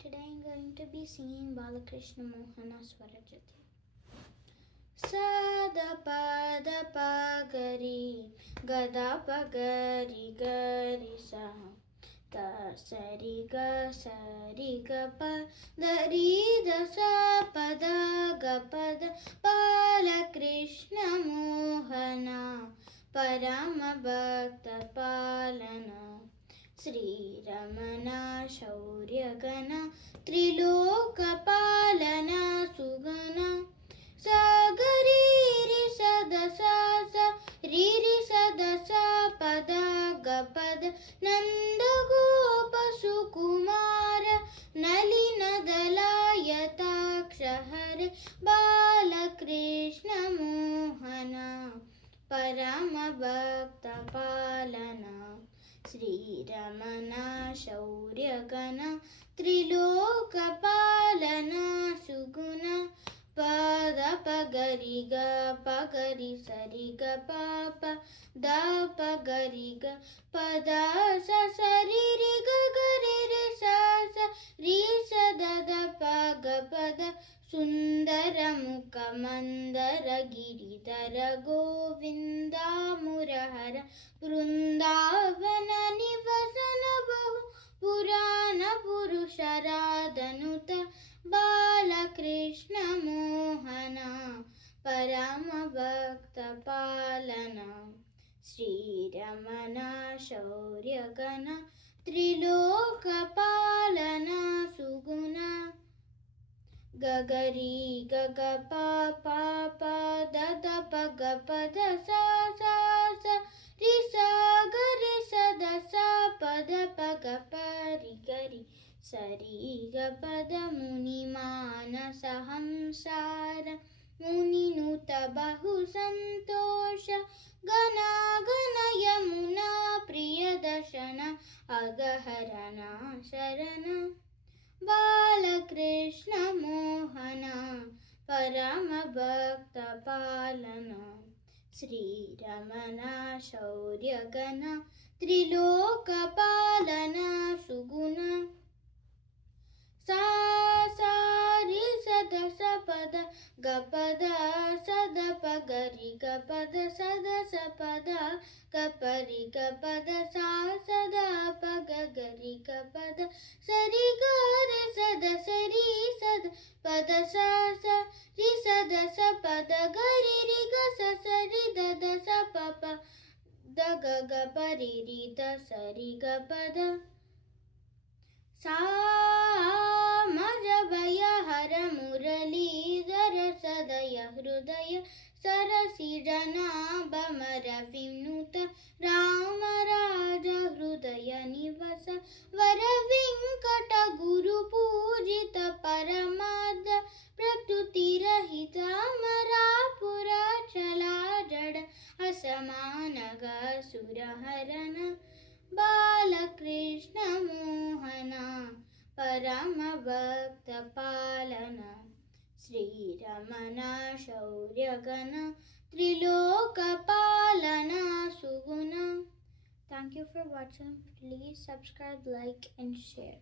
Today I'm going to be singing Balakrishna Mohana Swarajati. Sada pada pagari gada pagari gari sa ta sari ga pa dari da sa pada ga pada Balakrishna Mohana Parama Bhakta Palana Sri Ramana Shaurya-gana Triloka-palana Sugana Sagari Sada Sa Riri Sada Sa Pada Gapada Nanda Gopa Sukumara Nalina Dalayataksha Balakrishna Mohana Parama Bhakta Palana Sri Ramana Shaurya-gana Triloka-palana Suguna Pada pagari ga pagari sari ga papa da pagari ga pada sa sari ri ga gari re sa sa ri sa da da pa ga pada Sundara Mukha Mandara Giridhara Govinda Murahara Vrindavana Nivasana Bahu Purana Purushara-danuta Balakrishna Mohana Parama Bhakta Palana Sri Ramana Shaurya-gana Triloka-palana Suguna Gagari gaga pa pa pa da da pa ga pa da sa sa sa ri sa ga ri sa da sa pa da pa ga pa ri ga ri sa ri ga pa da muni manasa hamsara muni nuta bahu santosha gana gana yamuna priyadashana agaharana sharana Balakrishna Mohana Parama Bhakta Palana Sri Ramana Shaurya-gana Triloka-palana Suguna Sa sa ri sa da sa pada ga pada sa da pa ga ri ga pada sa da sa pada ga pa ri ga pada sa sa da pa ga ga ri ga pada sa ri ga re sa da sa ri sa da pada sa sa ri sa da sa pada ga ri ga sa sa ri da da sa pa pa da ga ga pa ri da sa ri ga pada Sa Marabaya Hara Muralidhara Sadaya Hrudaya Sarasirana Bamara Vinuta Rama Raja Hrudaya Nivasa Varavinkata Guru Pujita Paramada Prakruti Rahita Marapura Chala Jada Asamanaga Suraharana Balakrishna Mohana Parama Bhakta Palana Sri Ramana Shaurya-gana Triloka-palana Suguna. Thank you for watching. Please subscribe, like and share.